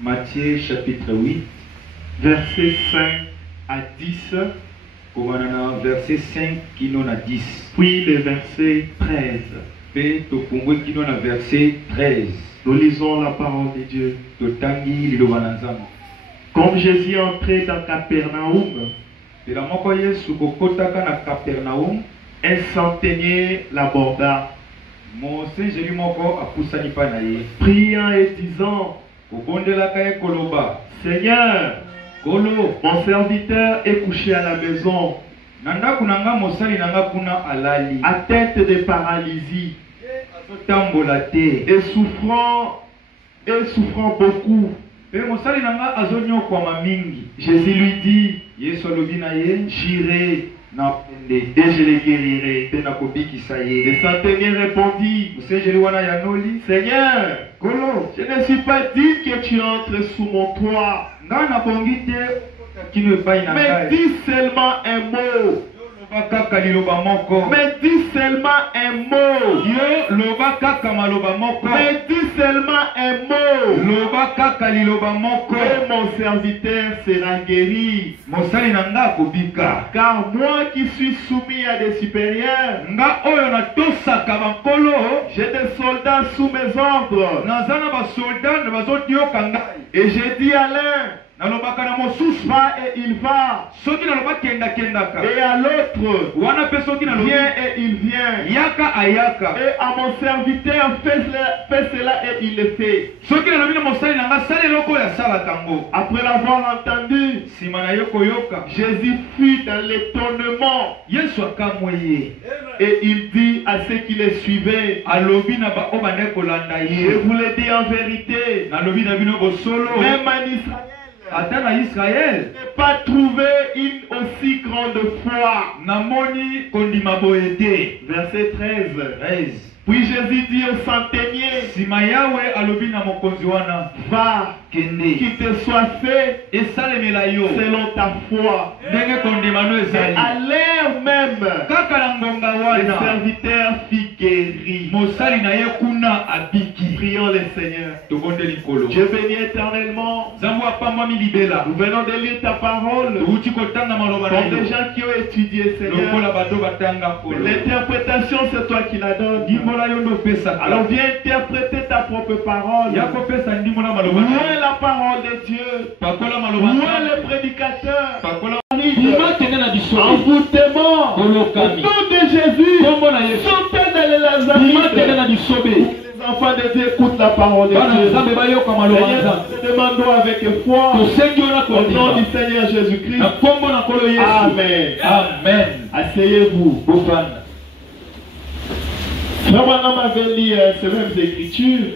Matthieu chapitre 8, versets 5 à 10. Verset 5 qui nous a 10. Puis le verset 13. Verset 13. Nous lisons la parole de Dieu. Comme Jésus entrait dans Capernaum, un centenier l'aborda, priant et disant: Seigneur, mon serviteur est couché à la maison, atteinte de paralysie, et souffrant beaucoup. Jésus lui dit: j'irai et je le guérirai. Le centenier répondit: Seigneur, je ne suis pas digne que tu entres sous mon toit, mais dis seulement un mot. Mais dis seulement un mot. Mais dis seulement un mot. Et mon serviteur sera guéri. Car moi qui suis soumis à des supérieurs, j'ai des soldats sous mes ordres. Et j'ai dit à l'un: va et il va. Et à l'autre: viens et il vient. Et à mon serviteur: fais cela et il le fait. Après l'avoir entendu, Jésus fut dans l'étonnement. Et il dit à ceux qui le suivaient: je vous le dis en vérité, même en Israël, je n'ai pas trouvé une aussi grande foi. Verset 13. Puis Jésus dit au centenier: va, qu'il te soit fait selon ta foi. Et à l'heure même, le serviteur fut guéri. Prions le Seigneur. Dieu béni éternellement, nous venons de lire ta parole comme des gens qui ont étudié, Seigneur. L'interprétation, c'est toi qui la donnes. Alors viens interpréter ta propre parole. Où est la parole de Dieu? Où est le prédicateur? Envoûtement. Au nom de Jésus, sortez de Lazare. Les enfants de Dieu écoutent la parole de Dieu. Seigneur, nous demandons avec foi au nom du Seigneur Jésus-Christ. Amen. Amen. Asseyez-vous. Frère Branham avait lu ces mêmes écritures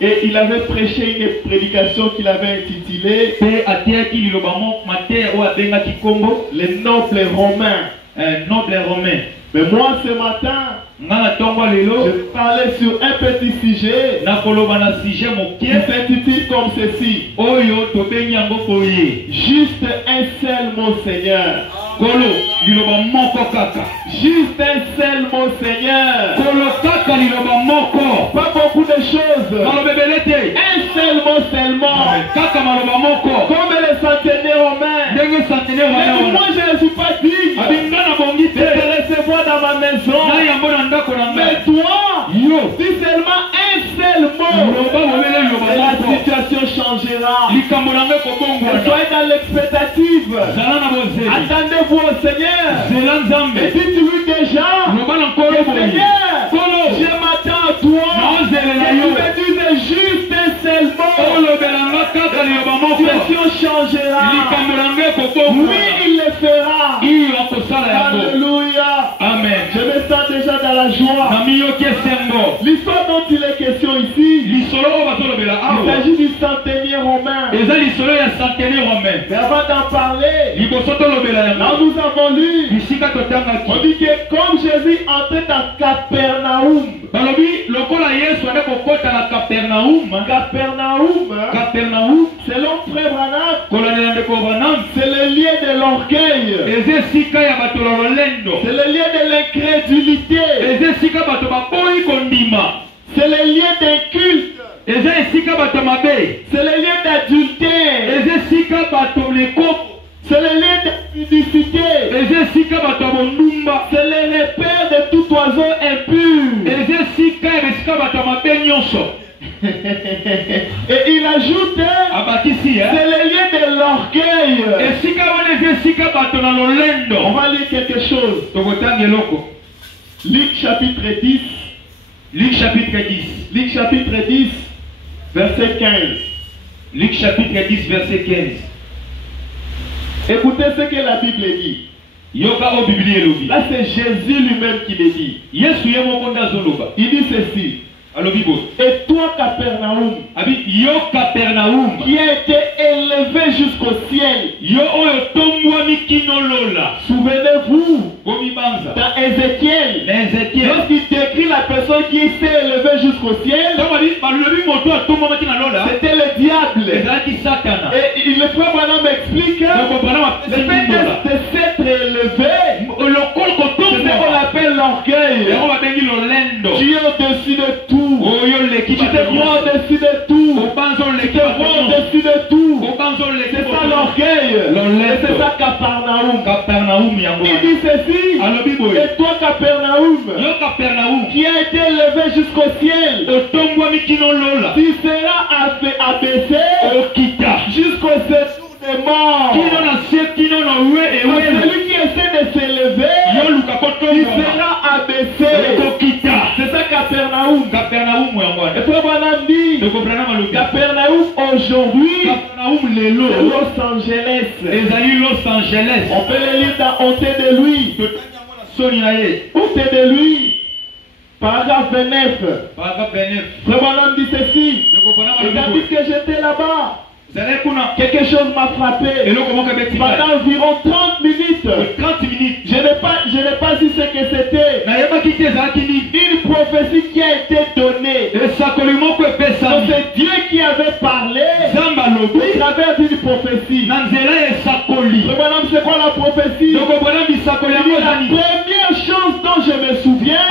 et il avait prêché une prédication qu'il avait intitulée Les nobles romains. Mais moi ce matin, je parlais sur un petit sujet qui s'intitule comme ceci: juste un seul mot, Seigneur. Juste un seul mot, Seigneur. Pas beaucoup de choses. Un seul mot seulement. Comme les centenaires romains. Mais moi je ne suis pas digne de te recevoir dans ma maison. Mais toi, dis seulement un seul mot et la situation changera. Soyez dans l'expectative. Attendez-vous au Seigneur. Et si tu veux déjà, Seigneur, je m'attends à toi. Et tu me dises juste un seul mot. La situation changera. Oui, il le fera. Alléluia. Amen. Je me sens déjà dans la joie. L'histoire dont il est question ici, il s'agit du centenier romain. Mais avant d'en parler, là nous avons lu, on dit que comme Jésus entrait dans Capernaum, selon Frère Branham, c'est le lieu de l'orgueil. C'est le lieu de l'incrédulité. C'est le lieu d'un culte. C'est le lieu d'adultère. C'est le lieu d'impudicité. C'est le repère de tout oiseau impur. Et il ajoute, c'est le lieu de l'orgueil. On va lire quelque chose. Luc chapitre 10. Luc chapitre 10. Luc chapitre 10, verset 15. Luc chapitre 10, verset 15. Écoutez ce que la Bible dit. Là, c'est Jésus lui-même qui le dit. Il dit ceci. Et toi, Capernaum, qui a été élevé jusqu'au ciel, souvenez-vous, dans Ézéchiel, lorsqu'il décrit la personne qui s'est élevée jusqu'au ciel, c'était le diable. Et le frère Branham m'explique le fait de s'être élevé, c'est ce qu'on appelle l'orgueil. Tu es au-dessus de tout. Tu te crois au-dessus de tout. Tu te crois au-dessus de tout. C'est ça l'orgueil. C'est ça Capernaum. Il dit ceci. Et toi Capernaum, qui a été élevé jusqu'au ciel, tu seras abaissé jusqu'au séjour des morts. Celui qui essaie de s'élever, il sera abaissé. C'est ça Capernaum. Et frère Branham dit, Capernaum aujourd'hui, c'est Los Angeles. On peut le lire dans Ôtez de lui. Ôtez de lui. Paragraphe 29. Frère Branham dit ceci. Il a dit que j'étais là-bas. Quelque chose m'a frappé. Pendant environ 30 minutes. Je n'ai pas su ce que c'était. Une prophétie qui a été donnée. Donc c'est Dieu qui avait parlé au travers d'une prophétie. C'est quoi la prophétie? La première chose dont je me souviens,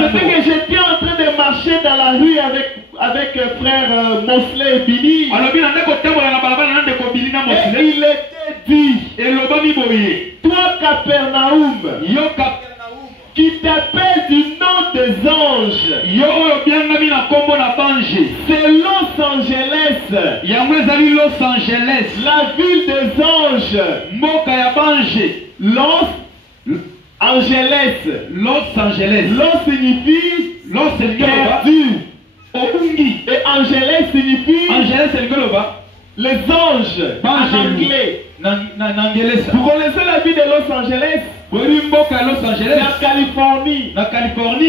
c'était que j'étais en train de marcher dans la rue avec frère Mosley et Billy. Et il était dit, toi Capernaum, qui t'appelle du nom des anges, c'est Los Angeles, la ville des anges. Los Angeles. Los signifie perdu. Et Angeles signifie les anges en anglais. Vous connaissez la ville de Los Angeles? C'est en Californie.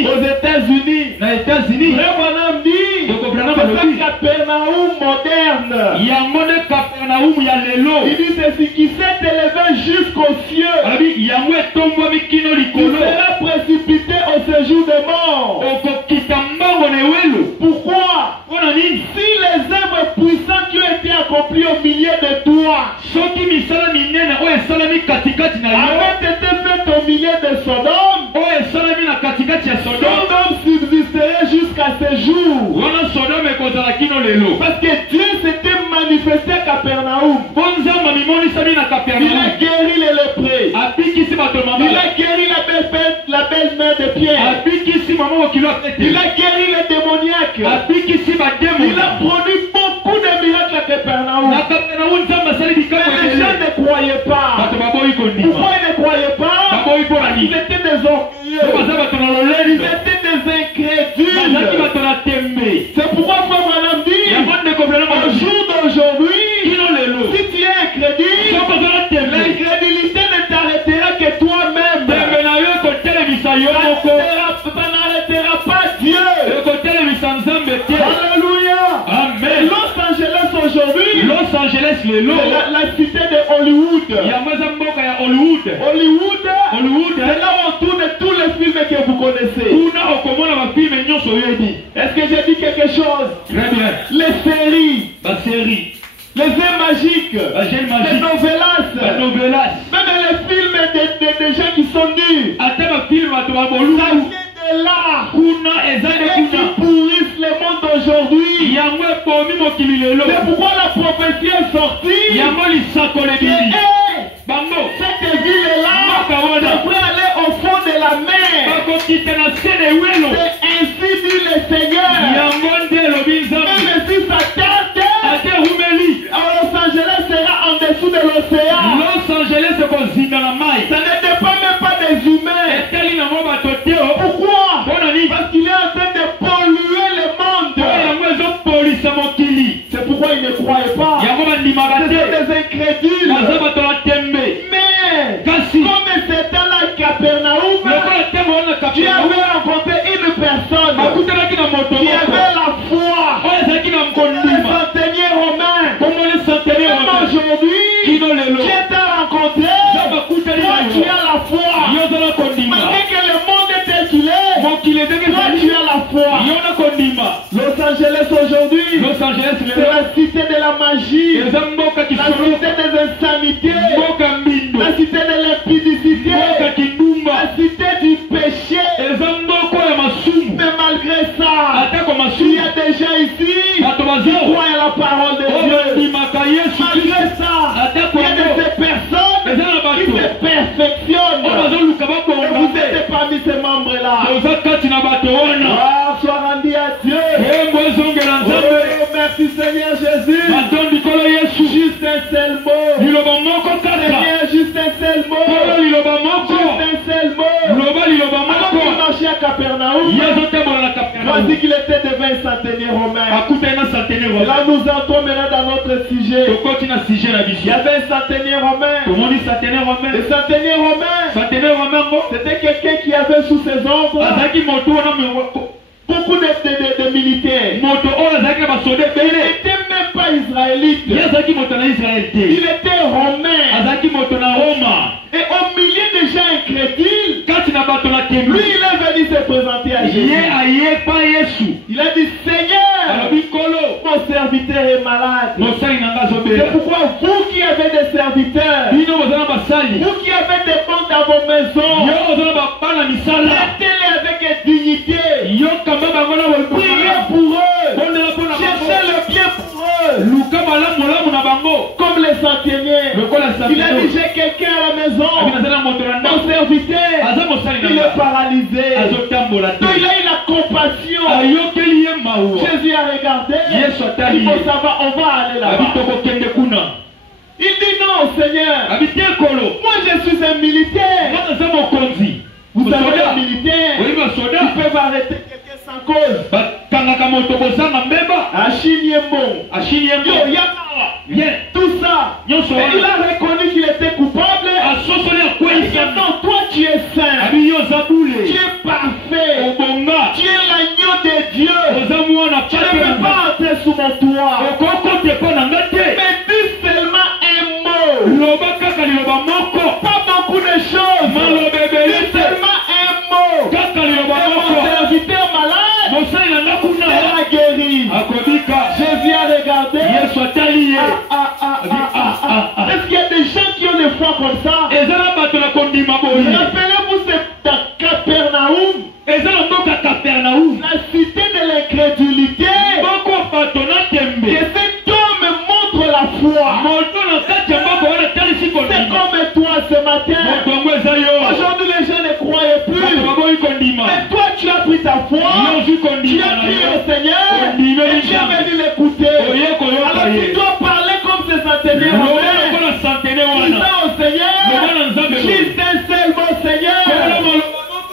Aux États-Unis. Frère Branham dit, c'est un Capernaum moderne. Il dit ceci, qui s'est élevé jusqu'aux cieux. Il sera précipité au séjour des morts. Pourquoi? Si les œuvres puissantes qui ont été accomplies au milieu de toi avaient été faites au milieu de Sodome, Sodome subsisterait jusqu'à ce jour. Parce que Dieu s'était manifesté à Capernaum. Il a guéri les lépreux. Il a guéri la belle-mère de Pierre. Il a guéri les démoniaques. Il a produit beaucoup de miracles à Capernaum. Mais les gens ne croyaient pas. Pourquoi ils ne croyaient pas? Ils étaient des orgueilleux. Ils étaient des incrédules. C'est pourquoi frère Branham dit, au jour d'aujourd'hui, si tu es incrédule, l'incrédulité ne t'arrêtera que toi-même. Ça n'arrêtera pas Dieu. Alléluia. Amen. Los Angeles aujourd'hui, la cité de Hollywood. Hollywood, c'est là où on tourne tous les films que vous connaissez. Est-ce que j'ai dit quelque chose? Les séries. Les jeux magiques. Les novelas. Même les films de gens qui sont nus. Ça vient de là. Et qui pourrissent le monde d'aujourd'hui. C'est pourquoi la prophétie est sortie. Cette ville-là devrait aller au fond de la mer. C'est ainsi dit le Seigneur. Même si sa tête Los Angeles sera en dessous de l'océan. Ça ne dépend même pas des humains. Pourquoi? Parce qu'il est en train de polluer le monde. C'est pourquoi ils ne croyaient pas. Ce sont des incrédules. Mais comme c'était là à Capernaum, tu avais rencontré une personne qui avait la foi. Les centeniers romains. Même aujourd'hui, tu t'as rencontré. Toi, tu as la foi. Malgré que le monde est tel qu'il est, toi, tu as la foi. Los Angeles aujourd'hui, c'est la cité de la magie, la cité des insanités, la cité de l'impudicité, la cité du péché. Mais malgré ça, il y a des gens ici qui croient à la parole de Dieu. Malgré ça, il y a de ces personnes qui se perfectionnent. Et vous êtes parmi ces membres-là. Gloire soit rendue à Dieu. Oh, merci Seigneur Jésus. Juste un seul mot. Seigneur, juste un seul mot. Juste un seul mot. Alors qu'il marchait à Capernaum, voici qu'il était devant un centenier romain. Là nous entrons maintenant dans notre sujet. Il y avait un centenier romain. Le centenier romain, c'était quelqu'un qui avait sous ses ordres beaucoup de militaires. Il n'était même pas israélite. Il était romain. Et au milieu des gens incrédules, lui il est venu se présenter à Jésus. Il a dit Seigneur, mon serviteur est malade. C'est pourquoi vous qui avez des serviteurs, vous qui avez des mondes dans vos maisons, traitez-les avec dignité. Priez pour eux. Cherchez le bien pour eux. Comme les centeniers. Il a dit j'ai quelqu'un à la maison. Mon serviteur, il est paralysé. Donc il a eu la compassion. Jésus a regardé. Il faut savoir, on va aller là-bas. Il dit non Seigneur, moi je suis un militaire. Vous savez un militaire, ils peuvent arrêter quelqu'un sans cause. Tout ça. Et il a reconnu qu'il était coupable. Il dit non, toi tu es saint. Tu es parfait. Tu es l'agneau de Dieu. Tu ne peux pas entrer sous mon toit. Mais dis seulement un mot. Pas beaucoup de choses. Dis seulement un mot. Et mon serviteur malade sera guéri. Jésus a regardé. Est-ce qu'il y a des gens qui ont des foi comme ça? Rappelez-vous, c'est à Capernaum, la cité de l'incrédulité, que cet homme montre la foi. C'est comme toi ce matin. Aujourd'hui les gens ne croyaient plus. Mais toi tu as pris ta foi. Tu as crié au Seigneur. Et tu as venu l'écouter. Alors tu dois parler comme ces centeniers romains. Disant au Seigneur, juste un seul mot Seigneur.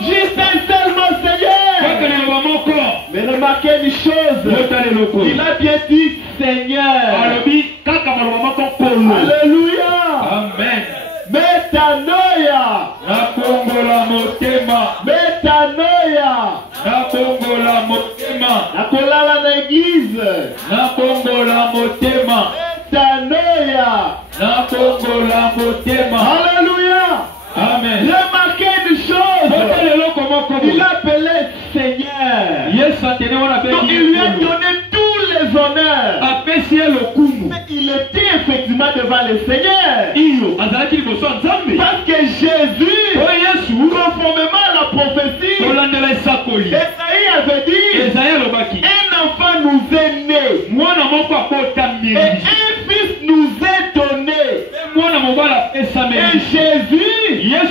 Juste un seul mot Seigneur. Mais remarquez une chose. Il a bien dit Seigneur. Alléluia. Amen. Metanoia. Metanoia. Nakolala na église. Metanoia. Alléluia. Amen. Remarquez une chose. Il appelait Seigneur. Donc il lui a donné tous les honneurs. Mais il était effectivement devant le Seigneur. Parce que Jésus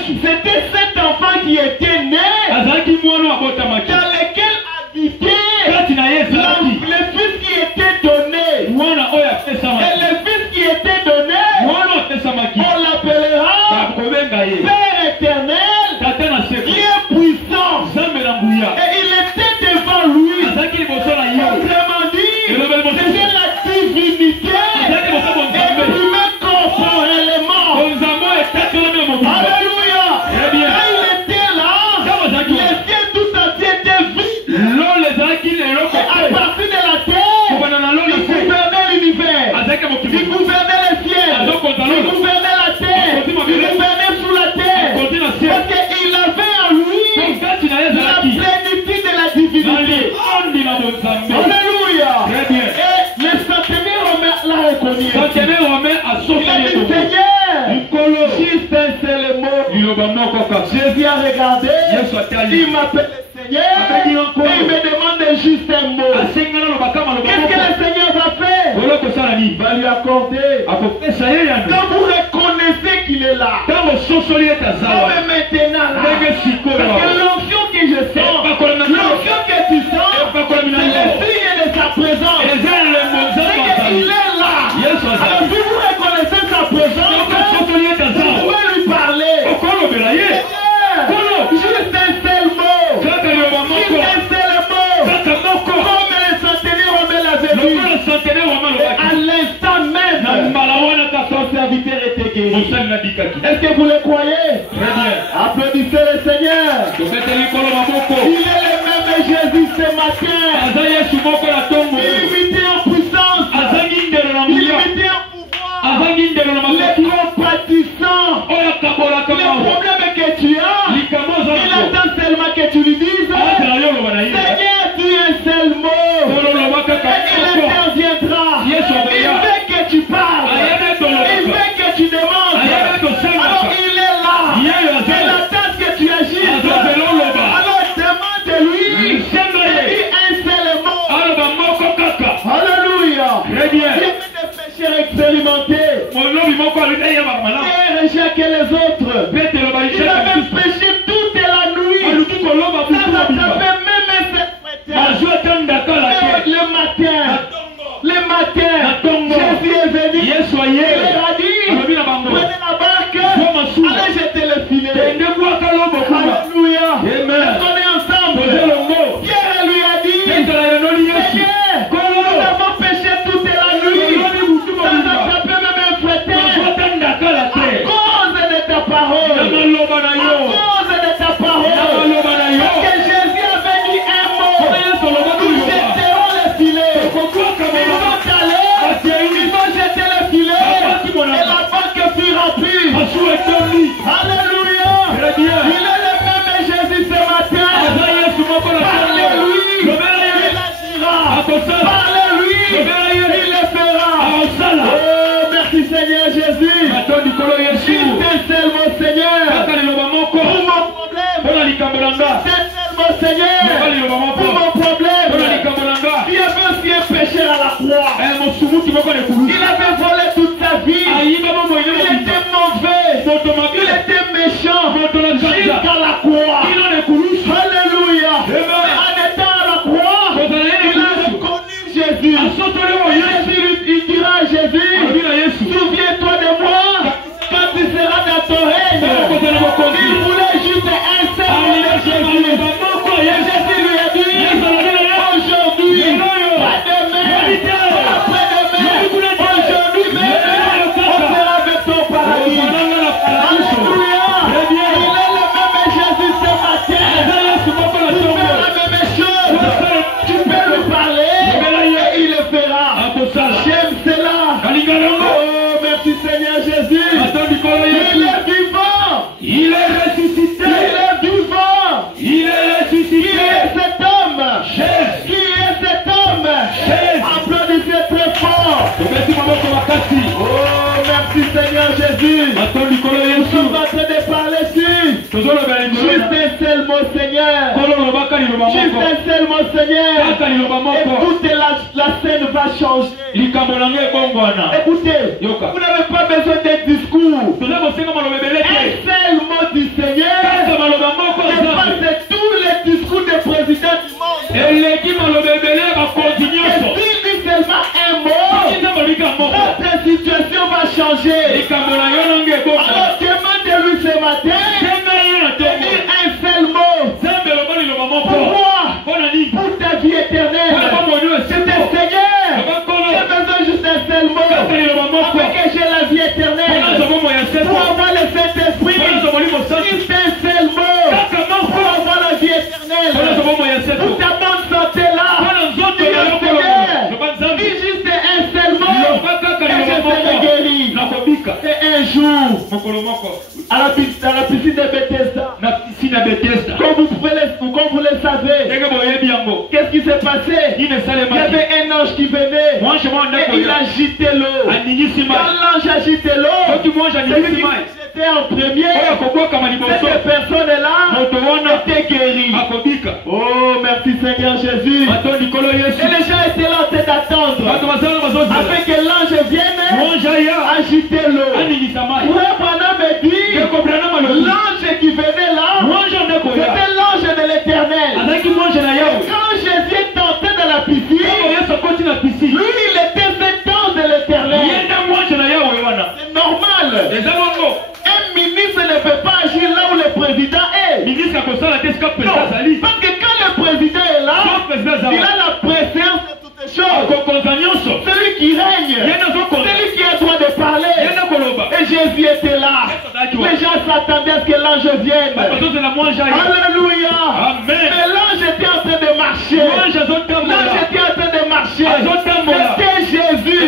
C'était cet enfant qui était né, dans lequel habitait le fils qui était donné. Et le fils qui était donné, on l'appellera Père éternel, qui est puissant. Et il était devant lui. Autrement dit, c'était la divinité exprimée corporellement. Alléluia. Quand il était là, les cieux tout entier étaient vides. Et à partir de la terre, il gouvernait l'univers. Il gouvernait les cieux. Il gouvernait la terre. Il gouvernait sous la terre. Parce qu'il avait en lui la plénitude de la divinité. Alléluia. Et le centenaire romain l'a reconnu. Il a dit, Seigneur, juste un seul mot. Jésus a regardé. Il m'appelle Seigneur. Et il me demande juste un mot. Qu'est-ce que le Seigneur va faire? Il va lui accorder. Quand vous reconnaissez qu'il est là, comme maintenant là, parce que l'onction que je sens, l'onction que tu sens, c'est le signe de sa présence. C'est qu'il est là. Alors si vous reconnaissez sa présence, vous pouvez lui parler. Juste un seul mot. Juste un seul mot. Comme le centenaire romain l'avait vu. Et à l'instant même, son serviteur était guéri. Est-ce que vous le croyez? Applaudissez le Seigneur. Il est le même Jésus ce matin. Illimité en puissance. Illimité en pouvoir. Les compatissants. Les problèmes que tu as, il attend seulement que tu lui dises, Seigneur, dis un seul mot. Et il interviendra. Il veut que tu parles. Il veut que tu demandes. Alors il est là. Il attend que tu agisses. Alors demande-lui. Il dit un seul mot. Alléluia. Il y a des pécheurs expérimentés. Meilleurs que les autres. Il avait péché toute la nuit. Ça fait même un le matin, Jésus est venu. Il a dit, prenez la barque, allez jeter le filet. Alléluia. On est ensemble. Pierre lui a dit, Seigneur, nous avons péché toute la nuit. Ça nous a frappé même un frétin. À cause de ta parole. À cause de ta parole. Parce que Jésus avait dit un mot. Nous jeterons le filet. Ils vont jeter le filet. Et la barque fut remplie. Alléluia. Il est le même Jésus ce matin. Parlez-lui. Il agira. Parlez-lui. Il le fera. Oh, merci Seigneur Jésus. Juste un seul mot Seigneur. Pour mon problème. Juste un seul mot Seigneur. Pour mon problème. Il y avait aussi un péché à la croix. Il avait volé toute sa vie. Il était mauvais. Il était méchant. Jusqu'à la croix. Alléluia. Mais en étant à la croix, il a reconnu Jésus. Il dira à Jésus, souviens-toi de moi quand tu seras dans ton règne. Il voulait juste un seul mot de Jésus. Et Jésus lui a dit, aujourd'hui, pas demain, pas après-demain, aujourd'hui même, on sera avec ton paradis. Alléluia. Il est le même Jésus ce matin. Tu fais la même chose. Tu peux lui parler et il le fera. J'aime cela. Oh, merci Seigneur Jésus. Il est vivant. Il est ressuscité. Il est vivant. Il est ressuscité. Qui est cet homme? Qui est cet homme? Applaudissez très fort. Oh, merci Seigneur Jésus. Nous sommes en train de parler sur juste un seul mot Seigneur. Juste un seul mot Seigneur. Écoutez, la scène va changer. Écoutez, vous n'avez pas besoin d'un discours. Un seul mot du Seigneur dépasse tous les discours des présidents du monde. Et s'il dit seulement un mot, notre situation va changer. Alors demande-lui ce matin de dire un seul mot. Pourquoi? Pour ta vie éternelle. C'était Seigneur. J'ai besoin juste d'un seul mot. Afin que j'ai la vie éternelle. Pour avoir le Saint-Esprit. Juste un seul mot. Pour avoir la vie éternelle. Pour ta bonne santé là. Seigneur, dis juste un seul mot. Et je serai guéri. Et un jour, à la piscine de Bethesda, comme vous le savez, qu'est-ce qui s'est passé? Il y avait un ange qui venait et il agitait l'eau. Quand l'ange agitait l'eau, celui qui était en premier, cette personne-là était guérie. Oh, merci Seigneur Jésus. Et les gens étaient là en train d'attendre afin que l'ange vienne agiter l'eau. Frère Branham me dit, l'ange qui venait là, c'était l'ange de l'Éternel. Quand Jésus est entré dans la piscine, lui il était cet ange de l'Éternel. C'est normal. Un ministre ne peut pas agir là où le président est. Non, parce que quand le président est là, il a la présence de toutes les choses. Celui qui règne, celui qui a le droit de parler. Et Jésus était là. Les gens s'attendaient à ce que l'ange vienne. Alléluia. Mais l'ange était en train de marcher. L'ange était en train de marcher. C'était Jésus.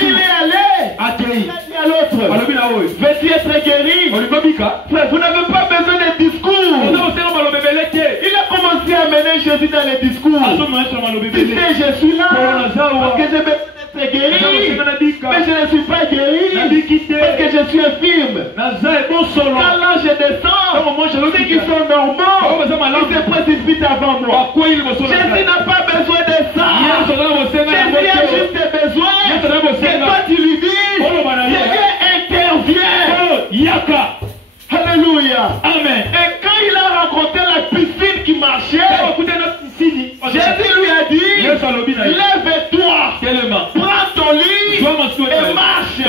Il est allé. Il a dit à l'autre, veux-tu être guéri? Frère, vous n'avez pas besoin de discours. Il a commencé à mener Jésus dans les discours. Tu sais, je suis là parce que je veux être guéri, mais je ne suis pas guéri parce que je suis infirme. Quand l'ange descend, ceux qui sont normaux, ils se précipitent avant moi. Jésus n'a pas besoin de ça. Jésus a juste besoin que toi tu lui dises, Seigneur, interviens. Alléluia. Amen. Et quand il a rencontré la piscine qui marchait, Jésus lui a dit, lève-toi, prends ton lit et marche. Il a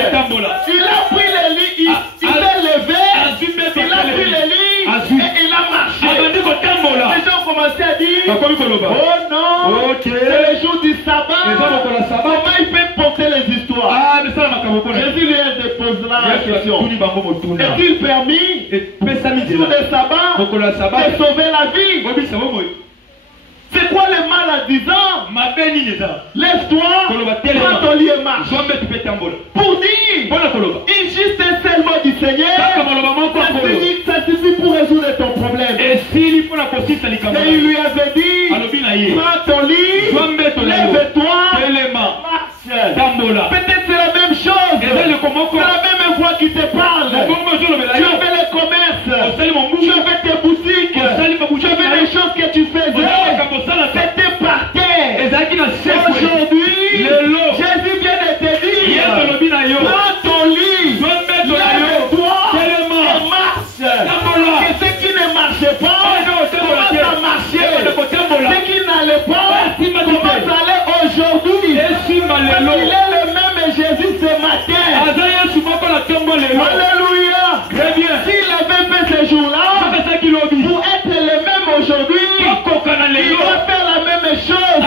pris le lit, il s'est levé, il a pris le lit et il a marché. Les gens ont commencé à dire, oh non, c'est le jour du sabbat. Comment il peut porter les histoires? Jésus lui a déposé la question. Est-il permis sur le sabbat de sauver la vie? C'est quoi le mal en disant, lève-toi, prends ton lit et marche? Pour dire, il juste un seul mot du Seigneur, ça suffit pour résoudre ton problème. Et il lui avait dit, prends ton lit, lève-toi, marche. Peut-être c'est la même chose, c'est la même voix qui te parle. Tu avais le commerce, tu avais tes boutiques, tu avais les choses que tu faisais. C'était par terre. Aujourd'hui, Jésus vient de te dire, prends ton lit, lève-toi et marche. Et ceux qui ne marchaient pas commencent à marcher. Ceux qui n'allaient pas commencent à aller aujourd'hui. Parce qu'il est le même Jésus ce matin. Alléluia. S'il avait fait ce jour-là pour être le même aujourd'hui, il va faire la même chose.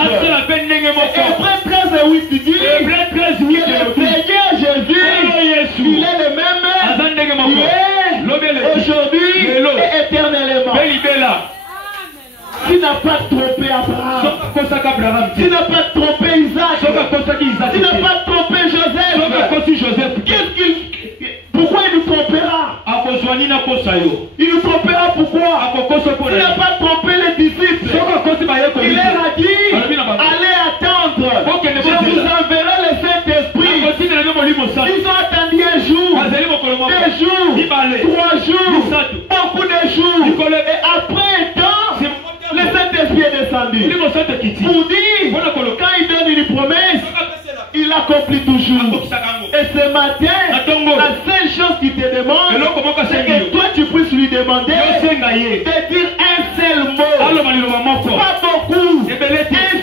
Hébreux 13:8 dit que le Seigneur Jésus, il est le même hier, aujourd'hui et éternellement. Tu n'as pas trompé Abraham. Tu n'as pas trompé Isaac. Tu n'as pas trompé Joseph. Pourquoi il nous trompera? Il nous trompera pourquoi? Il n'a pas trompé les disciples. Il leur a dit, allez attendre. Je vous enverrai le Saint-Esprit. Ils ont attendu un jour, 2 jours, 3 jours, beaucoup de jours. Et après un temps, le Saint-Esprit est descendu. Pour dire, quand il donne une promesse, il accomplit toujours. Et ce matin, la seule chose qu'il te demande, c'est que toi tu puisses lui demander. demander de dire un seul mot. Pas beaucoup. Un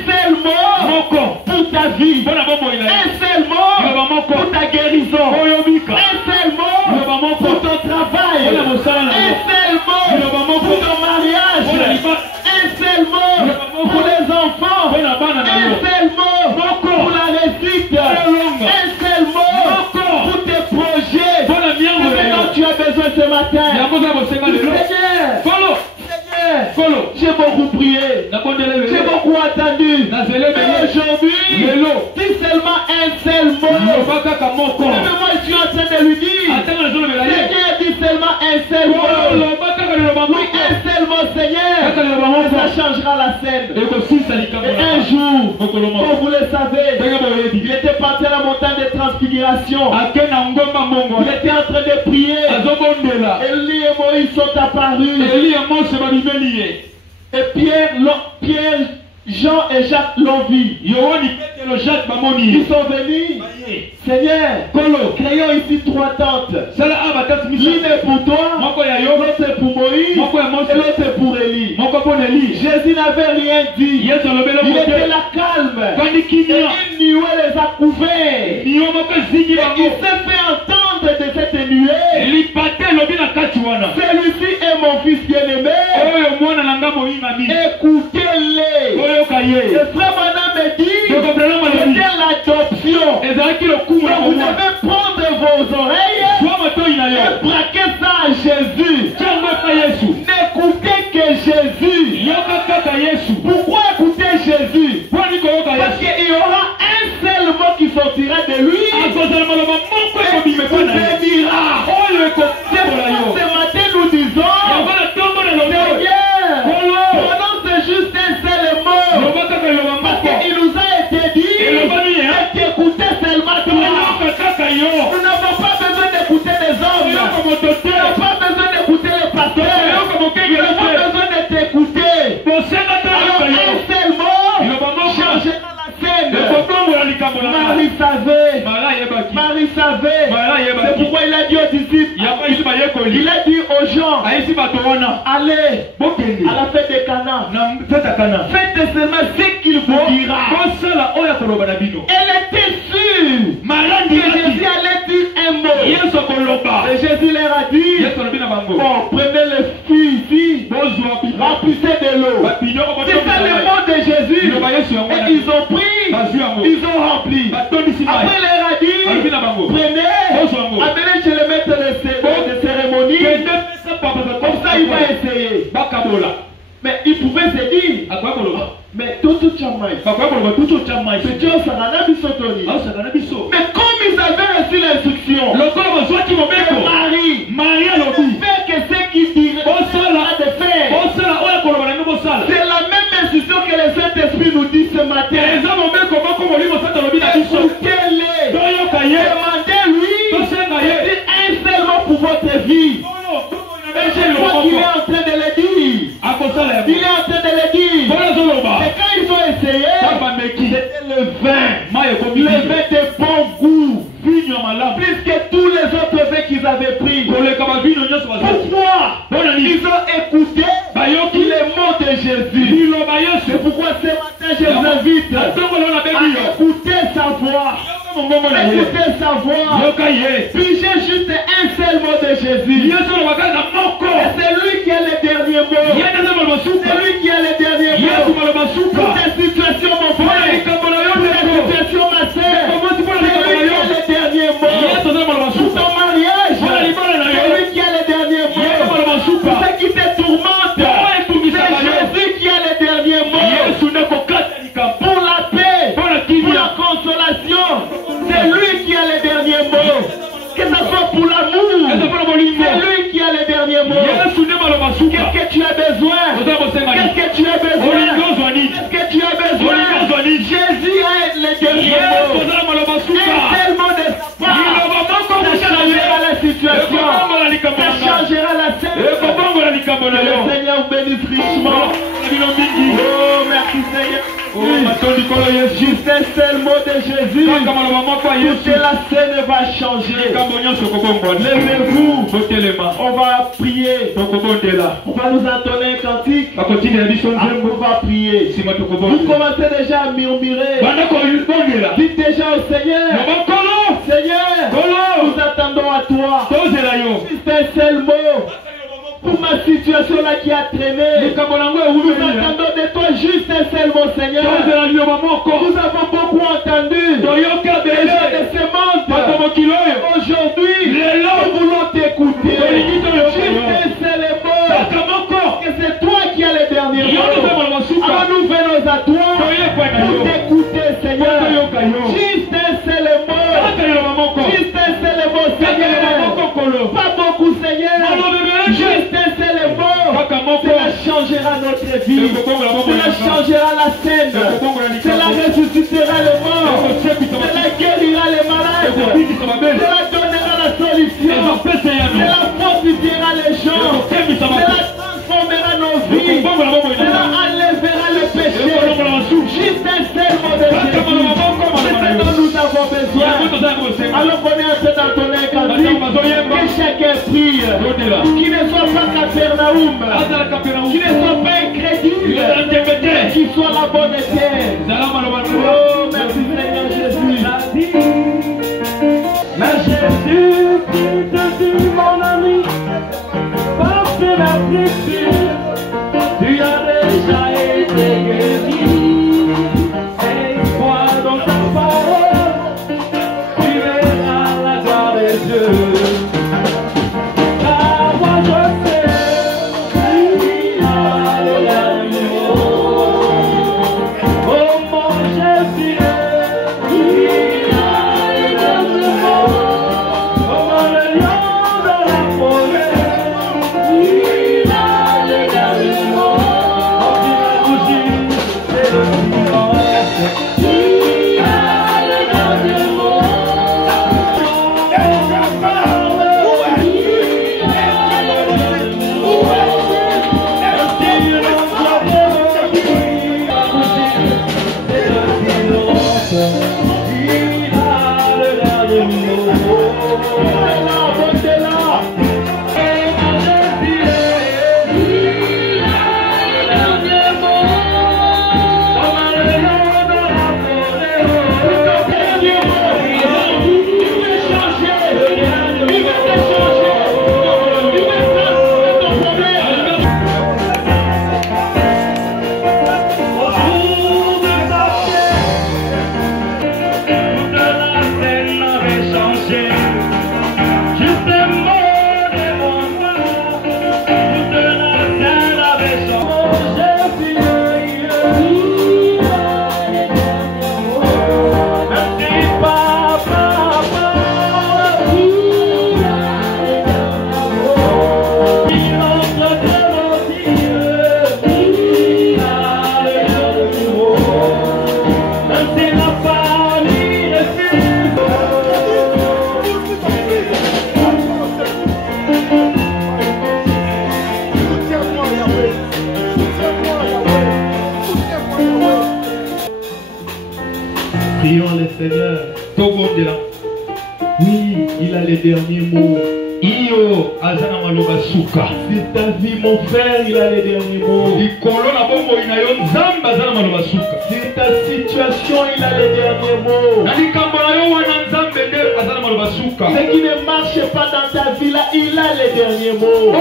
seul mot pour ta vie. Un seul mot pour ta guérison. Un seul mot pour ton travail. Un seul mot pour ton mariage. Un seul mot pour les enfants. Un seul mot pour la réussite. Un seul mot pour tes projets. C'est dont tu as besoin ce matin. Seigneur, j'ai beaucoup prié, j'ai beaucoup attendu. Mais aujourd'hui, dis seulement un seul mot. Mais moi je suis en train de lui dire, Seigneur, dis seulement un seul mot. Oui, un seul mot, Seigneur. Et ça changera la scène. Et un jour, comme vous le savez, il était parti à la montagne de transfiguration. Il était en train de prier. Élie et Moïse sont apparus. Et Pierre, Jean et Jacques l'ont vu. Ils sont venus. Seigneur, créons ici 3 tentes. L'une est pour toi, l'autre est pour Moïse, et l'autre est pour Élie. Jésus n'avait rien dit. Il était là calme. Et une nuée les a couverts. Et il s'est fait entendre de cette nuée. Celui-ci est mon fils bien-aimé. Écoutez-les. Le frère Branham me dit, c'était l'adoption. Donc vous devez prendre vos oreilles et braquer ça à Jésus. N'écoutez que Jésus. Pourquoi écouter Jésus? Parce qu'il y aura un seul mot qui sortira de lui. Il bénira. Ce matin nous disons, Seigneur, prononce juste un seul mot. Parce qu'il nous a été dit d'écouter seulement toi. Nous n'avons pas besoin d'écouter les hommes. Nous n'avons pas besoin d'écouter les pasteurs. Nous n'avons pas besoin de t'écouter. Alors un seul mot changera la scène. Marie savait. C'est pourquoi il a dit aux disciples. Il a dit aux gens, allez à la fête de Cana. Faites seulement ce qu'il vous dira. Elle était sûre que Jésus allait dire un mot. Et Jésus leur a dit, bon, prenez le fût ici, remplissez de l'eau. C'est ça le mot de Jésus. Et ils ont pris, ils ont rempli. Après il leur a dit, prenez, amenez chez le maître de cérémonie. Comme ça il va essayer. Mais il pouvait se dire, mais tout chamay. Mais Dieu s'en bisotoni. Mais comme ils avaient reçu l'instruction, Marie fait que ce qu'il dirait de faire. C'est la même instruction que le Saint-Esprit nous dit ce matin. Écoutez-les. Demandez-lui. C'est un seul mot pour votre vie. Et je crois qu'il est en train de le dire. Il est en train de le dire. Et quand ils ont essayé, c'était le vin. Le vin de bon goût. Plus que tous les autres vins qu'ils avaient pris. Pourquoi? Ils ont écouté les mots de Jésus. C'est pourquoi ce matin je vous invite à écouter sa voix. Écoutez sa voix. Pigez juste un seul mot de Jésus. Et c'est lui qui a le dernier mot. C'est lui qui a le dernier mot. Pour ta situation, mon frère. Pour ta situation, ma soeur. C'est lui qui a le dernier mot. Pour ton mariage. C'est lui qui a le dernier mot. Pour ce qui te tourmente. C'est Jésus qui a le dernier mot. Pour la paix. Pour la consolation. C'est lui qui a le dernier mot. Que ce soit pour l'amour. C'est lui qui a le dernier mot. Qu'est-ce que tu as besoin? Qu'est-ce que tu as besoin? Qu'est-ce que tu as besoin? Jésus a le dernier mot. Un seul mot de sa part. Ça changera la situation. Ça changera la scène. Que le Seigneur vous bénisse richement. Oh, merci Seigneur. Juste un seul mot de Jésus. Toute la scène va changer. Levez-vous. On va prier. On va nous entonner un cantique. On va prier. Vous commencez déjà à murmurer. Dites déjà au Seigneur. Seigneur, nous attendons à toi. Juste un seul mot. Pour ma situation là qui a traîné, nous attendons de toi juste un seul mot, Seigneur. Nous avons beaucoup entendu les gens de ce monde. Aujourd'hui, nous voulons t'écouter. Juste un seul mot. Que c'est toi qui as le dernier mot. Alors nous venons à toi pour t'écouter, Seigneur. Juste un seul mot. Juste un seul mot, Seigneur. Pas beaucoup, Seigneur. Juste un seul mot. Cela changera notre vie. Cela changera la scène. Cela ressuscitera le mort. Cela guérira les malades. Cela donnera la solution. Cela fortifiera les gens. Cela transformera nos vies. Cela enlèvera le péché. Juste un seul mot de Jésus. C'est ce dont nous avons besoin. Alors qu'on est en train d'entonner un cantique. Que chacun prie. Qui ne soit pas Capernaum. Qui ne soit pas incrédule. Qui soit la bonne terre. Oh, merci Seigneur Jésus. Mais Jésus, qui te dit mon ami, parce que la blessure, tu as déjà été guéri. Et crois dans ta parole, tu verras la gloire de Dieu. Car moi je sais, il a le dernier mot. Oh mon Jésus, il a le dernier mot. Comme le lion de la forêt, il a le dernier mot. Quand il a rougi, c'est le silence. Il a le dernier mot. Il a le Prions le Seigneur. Oui, il a les derniers mots. Sur ta vie, mon frère, il a les derniers mots. Sur ta situation, il a les derniers mots. Ce qui ne marche pas dans ta vie, là, il a les derniers mots.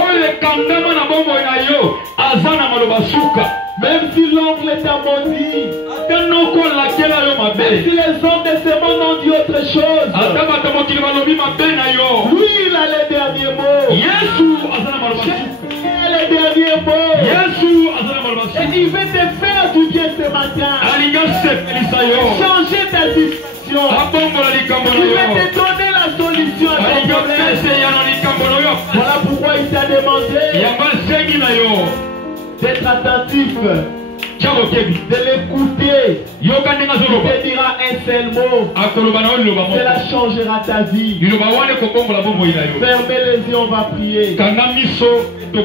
Même si l'oncle t'a maudit, même si les hommes de ce monde ont dit autre chose, lui il a les derniers mots. Il a les derniers mots. Et il veut te faire du bien ce matin. Changer ta situation. Il veut te donner la solution à ton problème. Voilà pourquoi il t'a demandé d'être attentif de l'écouter. Il te dira un seul mot. Cela changera ta vie. Fermez les yeux, on va prier. Ne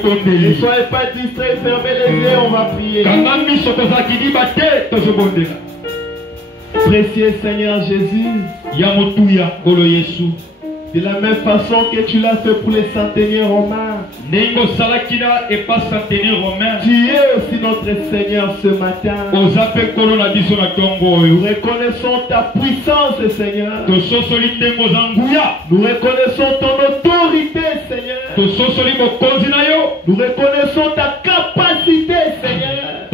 soyez pas distraits, fermez les yeux, on va prier. Précieux Seigneur Jésus, de la même façon que tu l'as fait pour les centeniers romains, tu es aussi notre Seigneur ce matin. Nous reconnaissons ta puissance, Seigneur. Nous reconnaissons ton autorité, Seigneur. Nous reconnaissons ta capacité, Seigneur.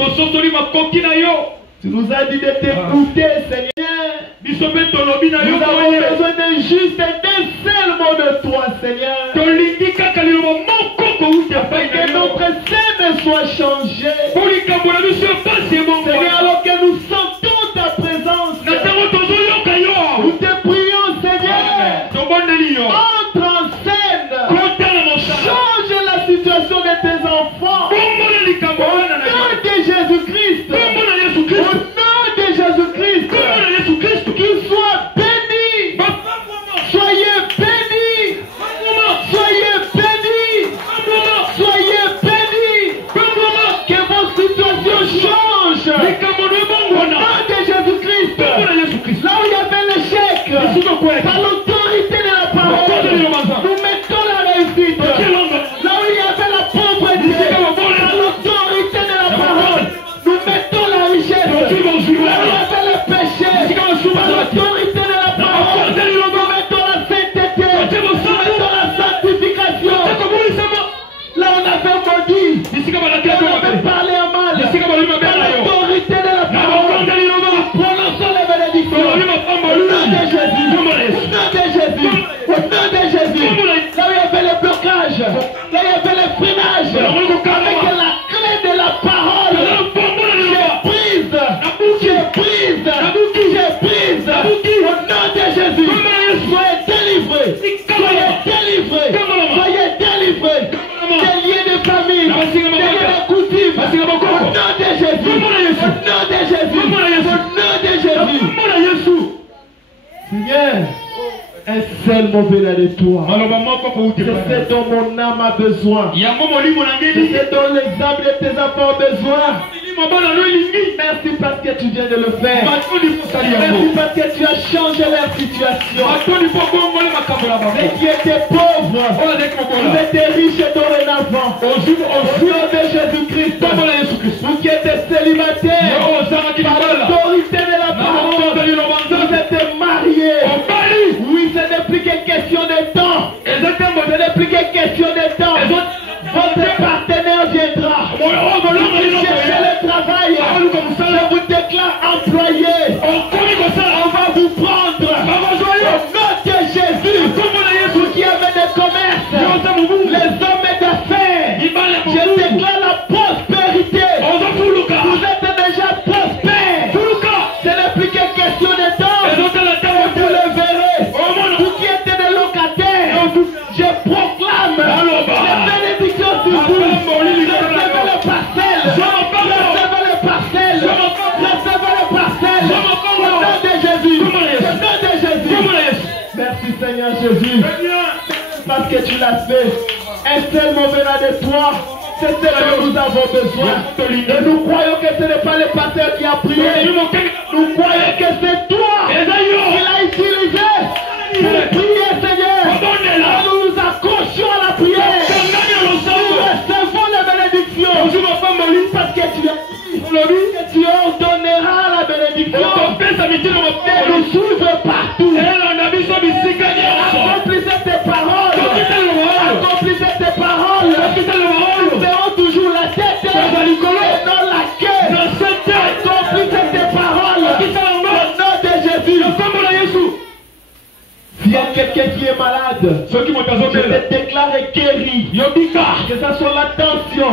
Tu nous as dit de t'écouter, Seigneur. Nous avons besoin de juste d'un seul mot de toi, Seigneur. Afin que notre scène soit changée. Seigneur, alors que nous sentons ta présence, nous te prions, Seigneur. Entre en scène. Change la situation de tes enfants. Au nom de Jésus-Christ. Au nom de Jésus-Christ. Qu'il soit béni. Soyez bénis. Soyez bénis. Soyez bénis. Que vos situations changent. Au nom de Jésus-Christ. Là où il y avait l'échec, par l'autorité de la parole, nous mettons la réussite. Là où il y avait la pauvreté, par l'autorité de la parole, nous mettons la richesse. Là où il y avait le péché, par l'autorité de la parole, nous mettons la sainteté, nous mettons la sanctification. Là on avait maudit, là on avait parlé en mal, par l'autorité de la parole, nous prononçons les bénédictions. Au nom de Jésus, au nom de Jésus, au nom de Jésus. Là où il y avait le blocage, là où il y avait le freinage, avec la clé de la parole, j'ai prise. Au nom de Jésus, soyez délivrés. Des liens de famille, des liens de coutume. Au nom de Jésus, Seigneur, un seul mot venant de toi. C'est ce dont mon âme a besoin. C'est ce dont les âmes de tes enfants ont besoin. Merci parce que tu viens de le faire. Merci parce que tu as changé leur situation. Ceux qui étaient pauvres, vous êtes riches dorénavant. Au nom de Jésus-Christ. Vous qui êtes célibataires, par l'autorité de la parole, vous êtes mariés. Oui, ce n'est plus qu'une question de temps. Ce n'est plus qu'une question de temps. Votre partenaire viendra. Vous cherchez le travail. Je vous déclare employé. On va vous prendre. Au nom de Jésus. Vous qui avez des commerces, les hommes d'affaires, je déclare la prospérité. Vous êtes déjà prospères. Ce n'est plus qu'une question de temps. Et vous le verrez. Vous qui êtes des locataires, je proclame les bénédictions sur vous. Recevez les parcelles. Recevez les parcelles. Recevez les parcelles. Au nom de Jésus. Au nom de Jésus. Merci Seigneur Jésus. Parce que tu l'as fait. Un seul mot venant de toi. C'est ce que nous avons besoin. Et nous croyons que ce n'est pas le pasteur qui a prié. Nous croyons que c'est toi qui l'as utilisé pour prier, Seigneur. Nous nous accrochons à la prière. Nous recevons les bénédictions. Parce que tu as dit que tu ordonneras la bénédiction. Et nous suivre partout. Accomplissez tes paroles. Accomplissez tes paroles. Nous verrons toujours la tête et non la queue. Accomplissez tes paroles. Au nom de Jésus. S'il y a quelqu'un qui est malade, je te déclare guéri. Que ce soit la tension,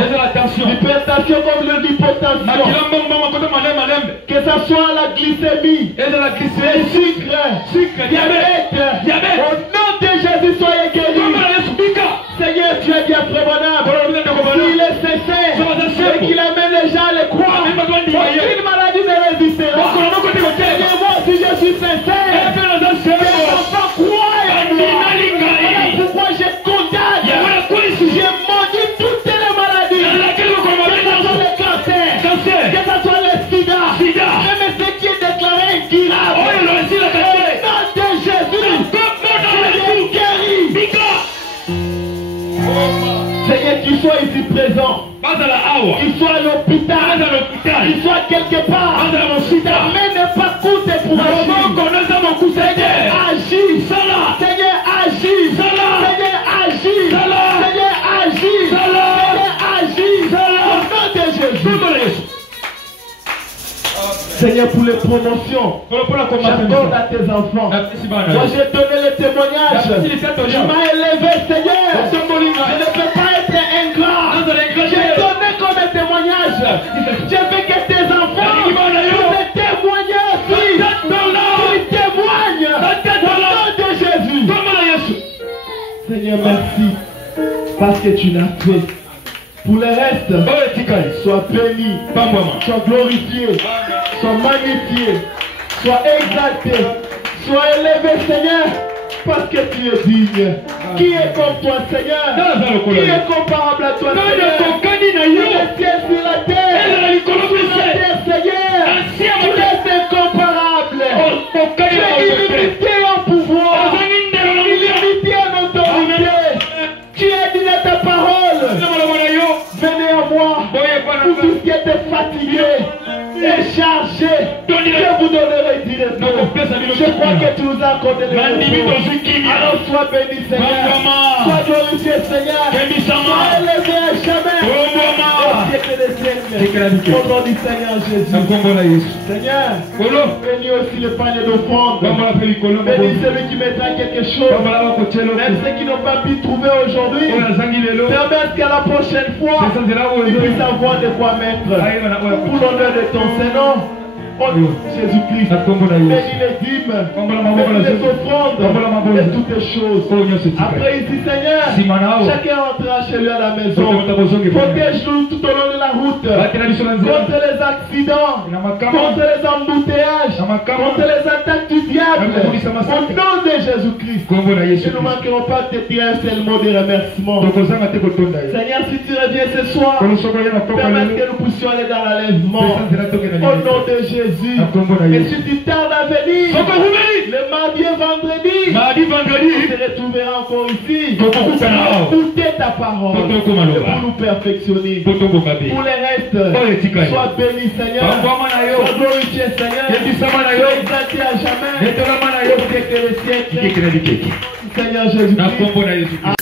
l'hypertension comme l'hypotension, que ce soit la glycémie, le sucre, diabète. Au nom de Jésus, soyez guéris. Seigneur, tu es bien prévenable. Il est sincère et qu'il amène les gens à les croire. Au nom présent. Qu'il soit à l'hôpital. Qu'il soit quelque part. Ta main n'est pas courte pour agir. Seigneur, agis. Seigneur, agis. Seigneur, agis. Seigneur, agis. Seigneur, agis. Au nom de Jésus. Seigneur, pour les promotions, j'accorde à tes enfants. Moi, j'ai donné le témoignage. Tu m'as élevé, Seigneur. Je ne peux pas être ingrat. J'ai donné comme témoignage. Je veux que tes enfants puissent témoigner aussi. Qu'ils témoignent au nom de Jésus. Seigneur, merci. Parce que tu l'as fait. Pour le reste, sois béni, sois glorifié, sois magnifié, sois exalté, sois élevé, Seigneur, parce que tu es digne. Qui est comme toi, Seigneur? Qui est comparable à toi, Seigneur? Le ciel sur la terre, Seigneur, tu es incomparable. Tu es illimité en pouvoir, illimité en autorité. Tu es dit dans ta parole. Venez à moi, vous tous qui êtes fatigués et chargés, je vous donnerai du repos. Je crois que tu nous as accordé le repos. Alors sois béni, Seigneur. Sois glorifié, Seigneur. Sois élevé à jamais. Au siècle des siècles. Au nom du Seigneur Jésus. Seigneur, bénis aussi le panier d'offrande. Bénis celui qui mettra quelque chose. Même ceux qui n'ont pas pu trouver aujourd'hui. Permette qu'à la prochaine fois, ils puissent avoir de quoi mettre. Pour l'honneur de ton Seigneur. Oh Jésus-Christ, bénis les dîmes, bénis les offrandes et toutes les choses. Après ici, Seigneur, chacun rentrera chez lui à la maison. Protège-nous tout au long de la route contre les accidents, contre les embouteillages, contre les attaques du diable. Au nom de Jésus-Christ, nous ne manquerons pas de te dire un seul mot de remerciement. Seigneur, si tu reviens ce soir, permets que nous puissions aller dans l'enlèvement. Au nom de Jésus. Et si tu tardes à venir, le mardi et vendredi, on se retrouvera encore ici pour écouter ta parole, pour nous perfectionner. Pour le reste, sois béni, Seigneur. Sois glorifié, Seigneur. Sois exalté à jamais. Au siècle des siècles. Seigneur Jésus-Christ.